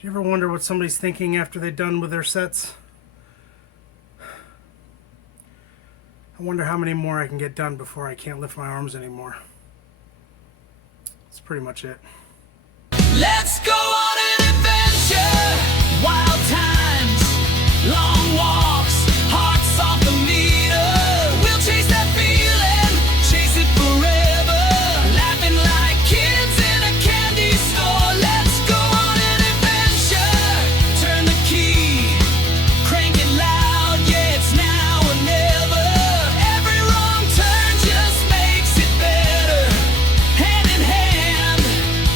Do you ever wonder what somebody's thinking after they're done with their sets? I wonder how many more I can get done before I can't lift my arms anymore. That's pretty much it. Let's go on an adventure, wild times, long walks, hearts off the meter. We'll chase that feeling, chase it forever, laughing like kids in a candy store. Let's go on an adventure, turn the key, crank it loud, yeah, it's now or never. Every wrong turn just makes it better, hand in hand,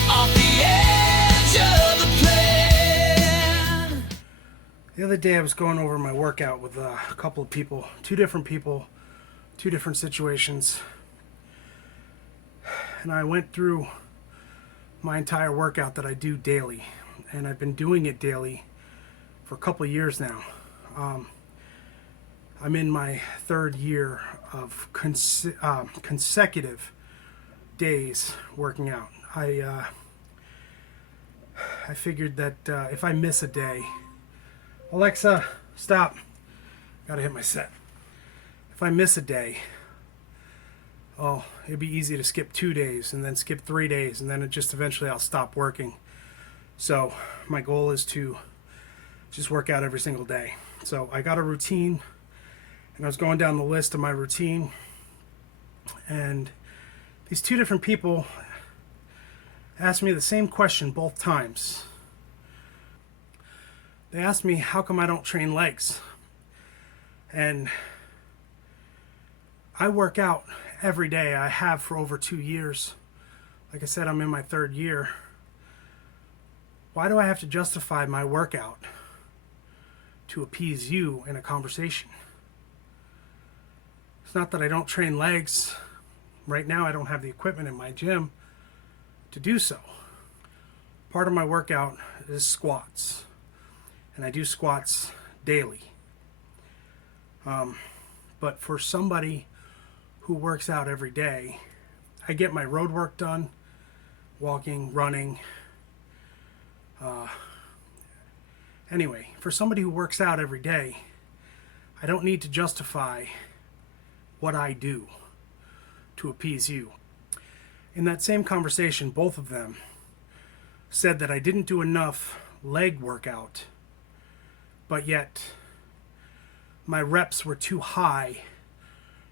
off the edge of the plan. The other day I was going over my workout with a couple of people, two different situations, and I went through my entire workout that I do daily, and I've been doing it daily for a couple of years now. I'm in my third year of consecutive days working out. I figured that if I miss a day, Alexa, stop. Gotta hit my set. If I miss a day, it'd be easy to skip 2 days and then skip 3 days, and then it just eventually I'll stop working. So my goal is to just work out every single day. So I got a routine, and I was going down the list of my routine, and these two different people asked me the same question both times. They asked me how come I don't train legs. And I work out every day. I have for over 2 years. Like I said, I'm in my third year. Why do I have to justify my workout to appease you in a conversation? It's not that I don't train legs. Right now I don't have the equipment in my gym to do so. Part of my workout is squats, and I do squats daily. But for somebody who works out every day, I get my road work done, walking, running. Anyway, for somebody who works out every day, I don't need to justify what I do to appease you. In that same conversation, both of them said that I didn't do enough leg workout, but yet my reps were too high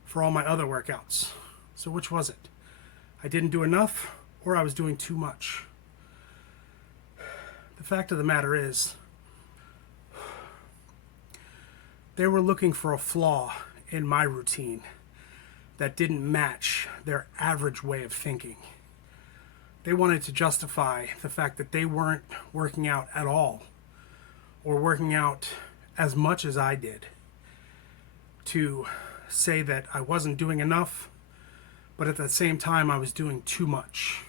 for all my other workouts. So which was it? I didn't do enough, or I was doing too much? The fact of the matter is, they were looking for a flaw in my routine that didn't match their average way of thinking. They wanted to justify the fact that they weren't working out at all, or working out as much as I did, to say that I wasn't doing enough, but at the same time I was doing too much.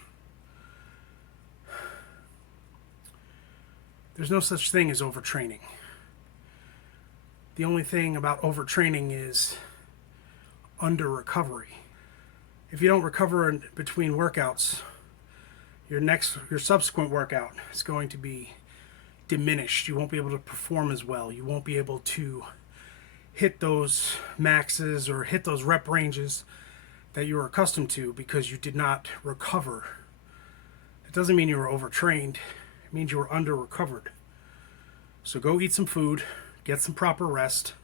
There's no such thing as overtraining. The only thing about overtraining is under recovery. If you don't recover in between workouts, your subsequent workout is going to be diminished. You won't be able to perform as well. You won't be able to hit those maxes or hit those rep ranges that you were accustomed to because you did not recover. It doesn't mean you were overtrained. It means you were under recovered. So go eat some food, get some proper rest,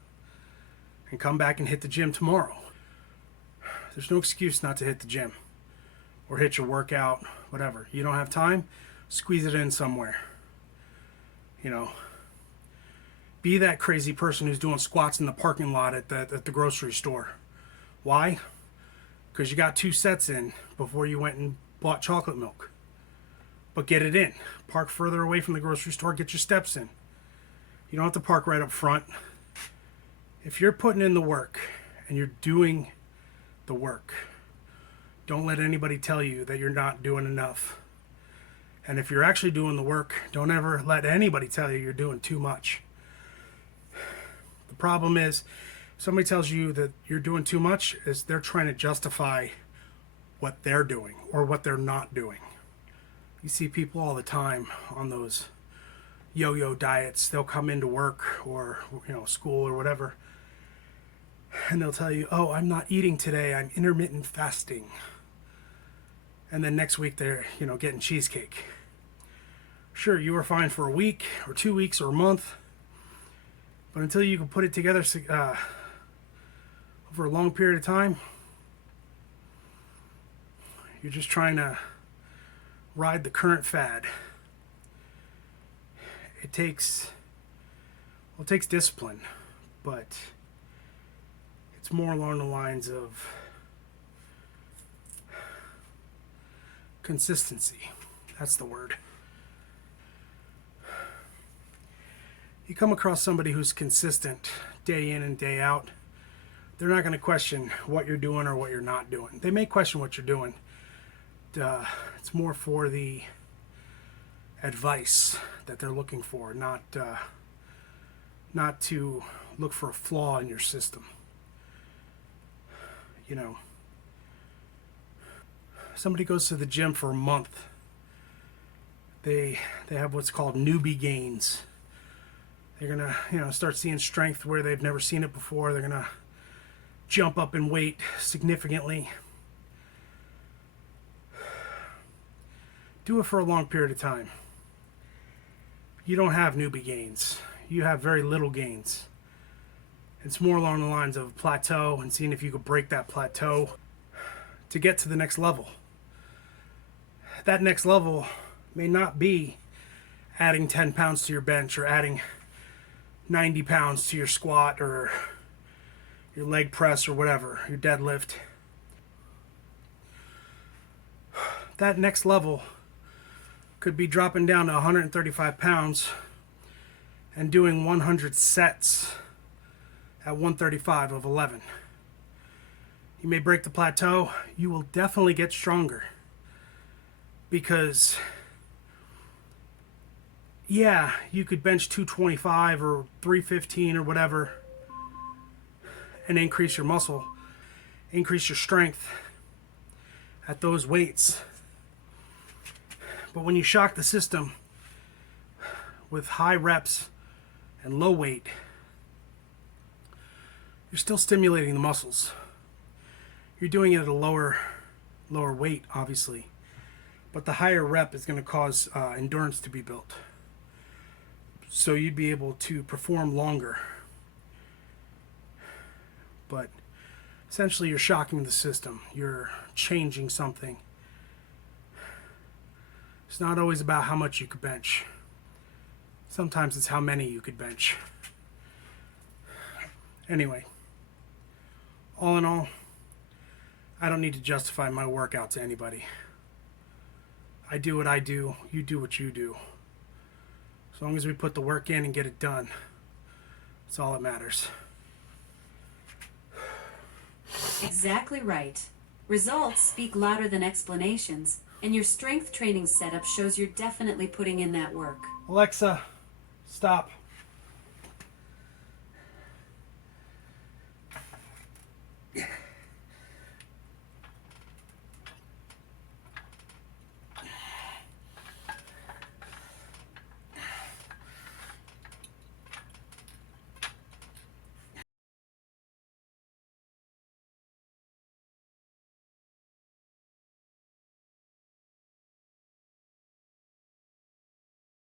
and come back and hit the gym tomorrow. There's no excuse not to hit the gym or hit your workout, whatever. You don't have time, squeeze it in somewhere. Be that crazy person who's doing squats in the parking lot at the grocery store. Why? Because you got 2 sets in before you went and bought chocolate milk. But get it in. Park further away from the grocery store, get your steps in. You don't have to park right up front. If you're putting in the work and you're doing the work, don't let anybody tell you that you're not doing enough. And if you're actually doing the work, don't ever let anybody tell you you're doing too much. The problem is, if somebody tells you that you're doing too much, is they're trying to justify what they're doing or what they're not doing. You see people all the time on those yo-yo diets. They'll come into work or, you know, school or whatever, and they'll tell you, oh, I'm not eating today, I'm intermittent fasting. And then next week they're, you know, getting cheesecake. Sure, you were fine for a week or 2 weeks or a month, but until you can put it together over a long period of time, you're just trying to ride the current fad. It takes discipline, but it's more along the lines of consistency. That's the word. You come across somebody who's consistent day in and day out, they're not going to question what you're doing or what you're not doing. They may question what you're doing. It's more for the advice that they're looking for, not to look for a flaw in your system. You know, somebody goes to the gym for a month, they have what's called newbie gains. They're gonna, you know, start seeing strength where they've never seen it before. They're gonna jump up in weight significantly. Do it for a long period of time. You don't have newbie gains. You have very little gains. It's more along the lines of plateau and seeing if you could break that plateau to get to the next level. That next level may not be adding 10 pounds to your bench or adding 90 pounds to your squat or your leg press or whatever, your deadlift. That next level could be dropping down to 135 pounds and doing 100 sets at 135 of 11. You may break the plateau. You will definitely get stronger because, yeah, you could bench 225 or 315 or whatever and increase your muscle, increase your strength at those weights. But when you shock the system with high reps and low weight, you're still stimulating the muscles. You're doing it at a lower weight, obviously, but the higher rep is going to cause endurance to be built. So you'd be able to perform longer. But essentially you're shocking the system. You're changing something. It's not always about how much you could bench. Sometimes it's how many you could bench. Anyway, all in all, I don't need to justify my workout to anybody. I do what I do, you do what you do. As long as we put the work in and get it done, that's all that matters. Exactly right. Results speak louder than explanations, and your strength training setup shows you're definitely putting in that work. Alexa, stop.